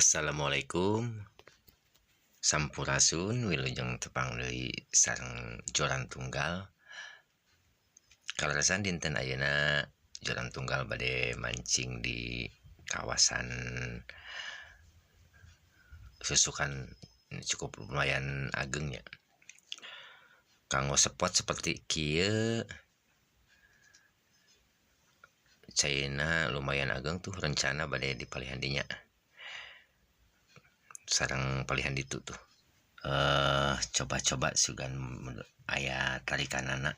Assalamualaikum. Sampurasun wilujeng tepang deui sareng joran tunggal. Kaleresan dinten ayeuna joran tunggal bade mancing di kawasan susukan cukup lumayan agengnya. Kanggo spot seperti kieu caina lumayan ageng tuh rencana bade dipalihan dinya. Sareng palihan ditu tuh. Coba-coba sugan aya tarikanana.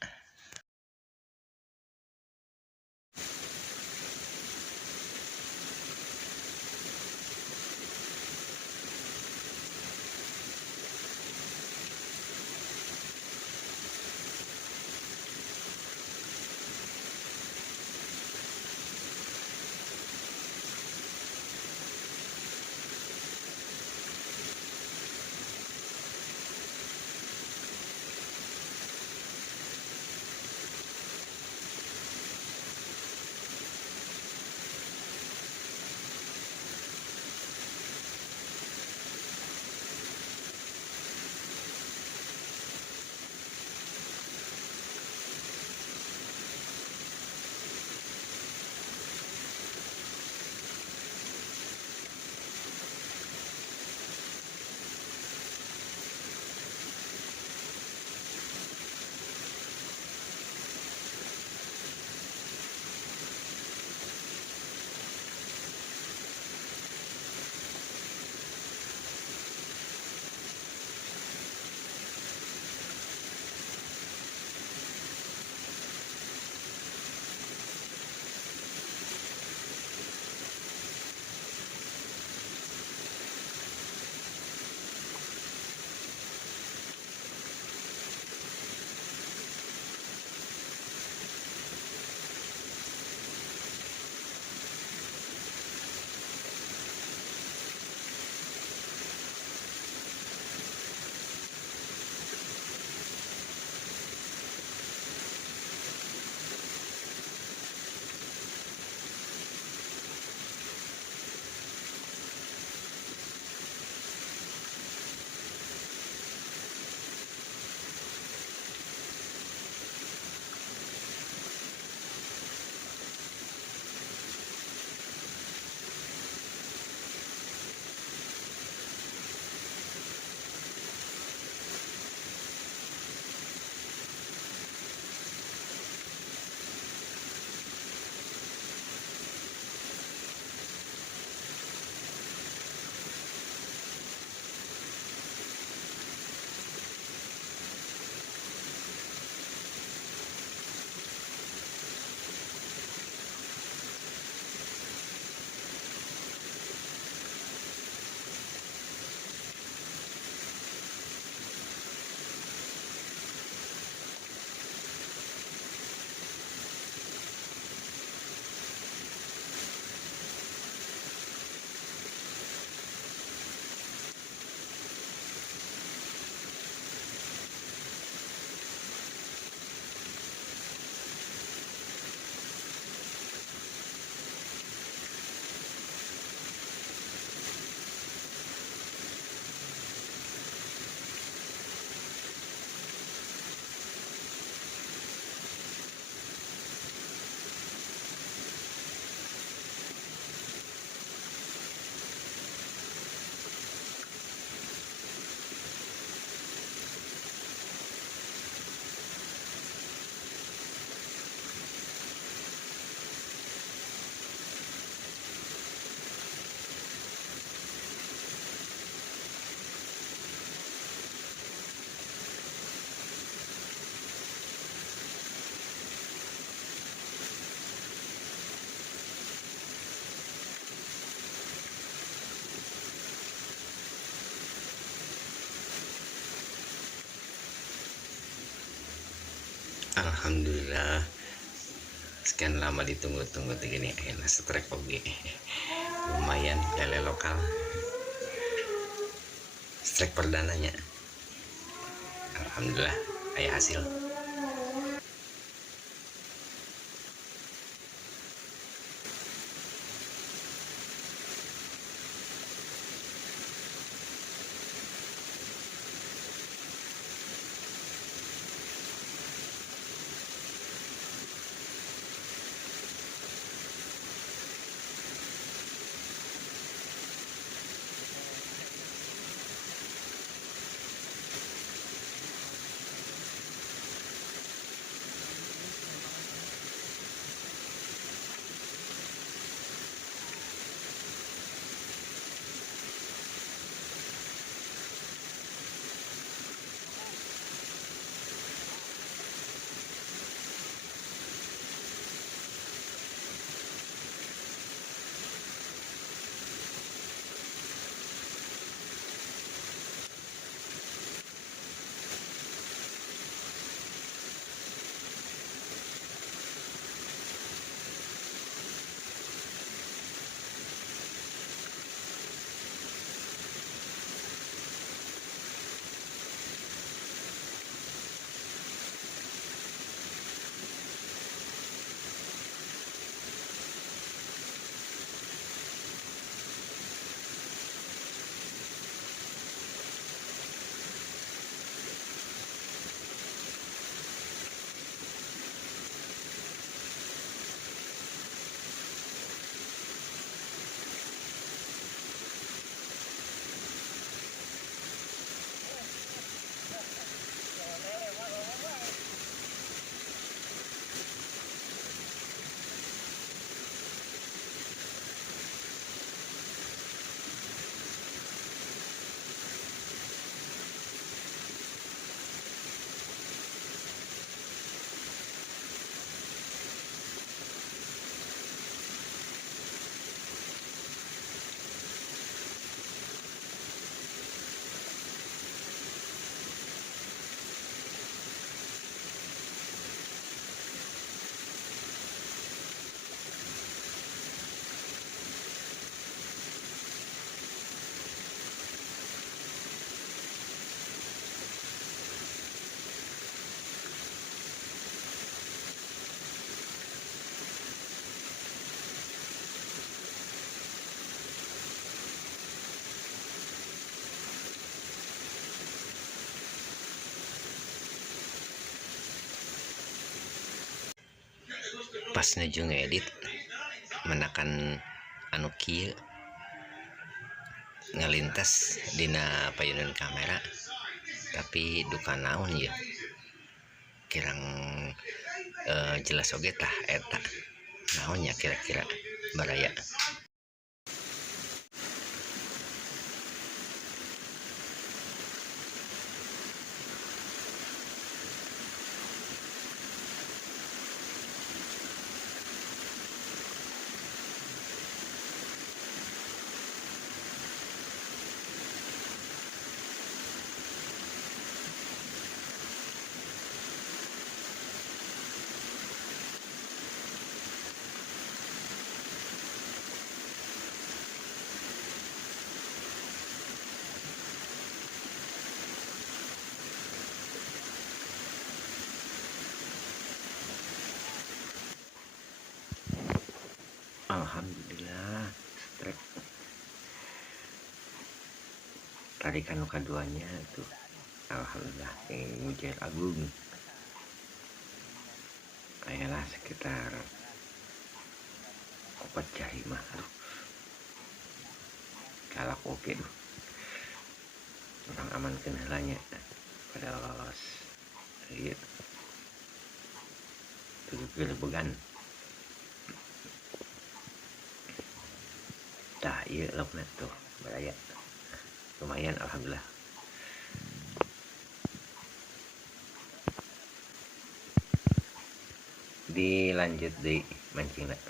Alhamdulillah, sekian lama ditunggu-tunggu gini enak strek oge. Lumayan lele lokal. Strek perdananya. Alhamdulillah aya hasil. pas nuju ngedit menakan anu kieu ngalintas dina payunan kamera tapi duka naon ya kirang jelas oge tah eta naonnya kira-kira baraya. Alhamdulillah strek tarikan luka duanya tuh alhamdulillah mujar agung ayalah sekitar 4 jari mah kalak oke tuh orang aman kenalanya pada los iya tuh gelebegan tah iya lokna tuh baraya lumayan alhamdulillah. Dilanjut di mancing lah.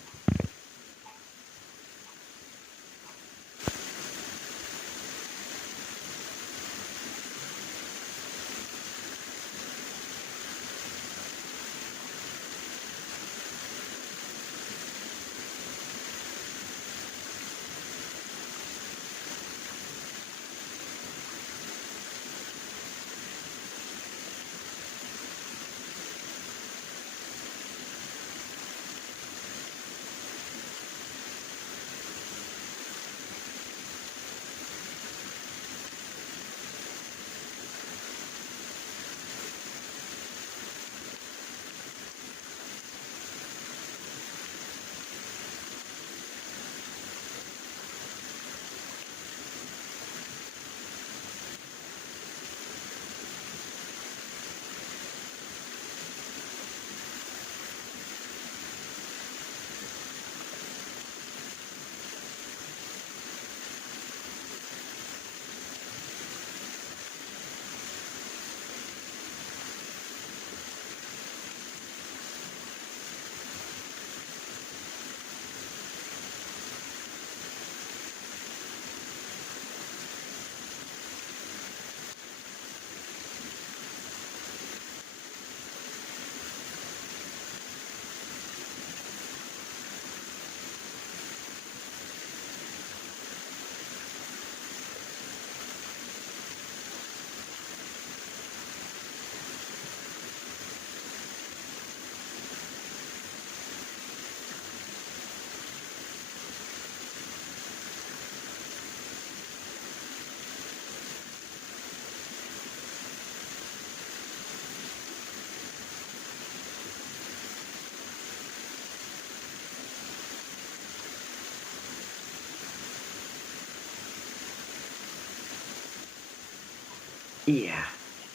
Iya,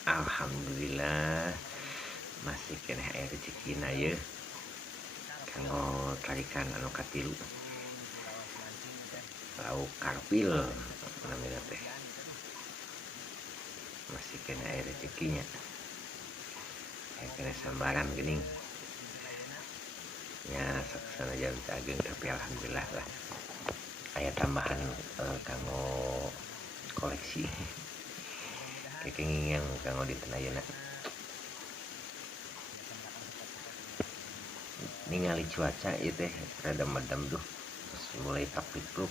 alhamdulillah masih kena air rezekina ya. Kanggo tarikan anu katilu. Lauk karpil namanya teh. Masih kena air rezekinya. Kena sambaran gening. Ya, saksana jam ageng tapi alhamdulillah lah. Aya tambahan kanggo koleksi. Kekenging yang kanggo dinten ayeuna. Ningali cuaca ieu teh rada medem tuh. Terus mulai tapikluk.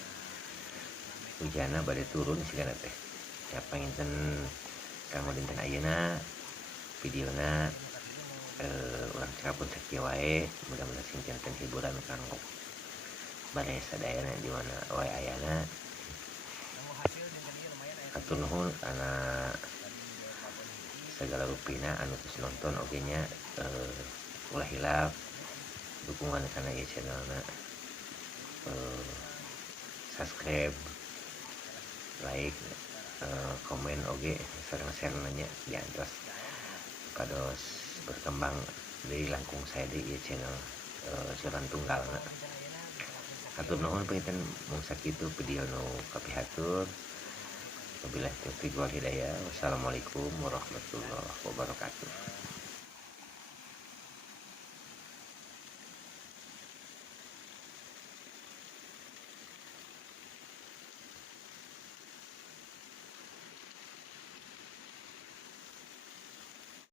Hujanna bade turun sigana teh. Ya panginten kanggo dinten ayeuna videona urang capun sakieu wae, mudah-mudahan sing janten hiburan kanggo bade sadayana di mana wae ayana. Hatur nuhun kana segala rupina anu tos nonton oge nya ulah hilaf dukungan karena ya channelnya, subscribe, like, komen oke, sareng share nanya ya terus kados berkembang dari langkung saya di ya channel Curan Tunggal na. Atur nuhun penginten mung sakitu video nu kapihatur. Wabillahi taufiq wal hidayah. Wassalamualaikum warahmatullahi wabarakatuh.